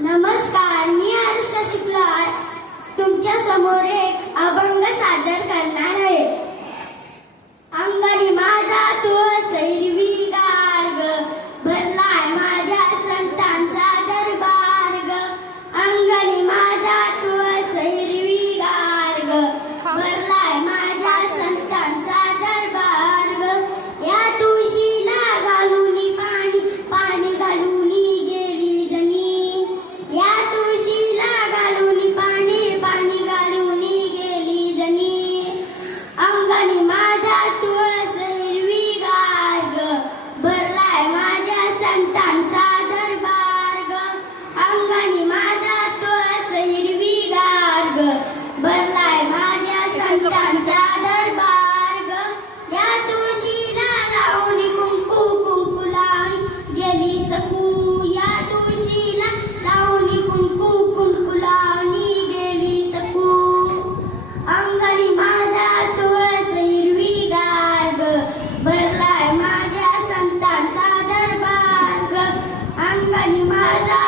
नमस्कार, मी आरुषा शुक्लार तुमच्या समोर एक अभंग सादर करणार आहे. अंगणी माझा तुळस हिरवीगार ग, भरलाय माझ्या संतांचा दरबार ग. अंगणी माझा तुळस हिरवीगार ग, भरलाय माझ्या संतांचा दरबार ग. या तुळशीला घालून पाणी पाणी घालून गेली जनी. या तुळशीला घालून पाणी पाणी घालून गेली जनी. अंगणी माझा तुळस हिरवीगार ग, भरलाय माझ्या संतांचा दरबार ग. अंगणी माझा तुळस हिरवीगार ग, भरलाय माझ्या संतांचा दरबार ग. या तुळशीला लावून कुंकू कुंकू लावून गेली सकू. या तुळशीला लावून कुंकू कुंकू लावून गेली सकू. अंगणी माझा तुळस हिरवीगार ग, भरलाय माझ्या संतांचा दरबार ग. अंगणी माझा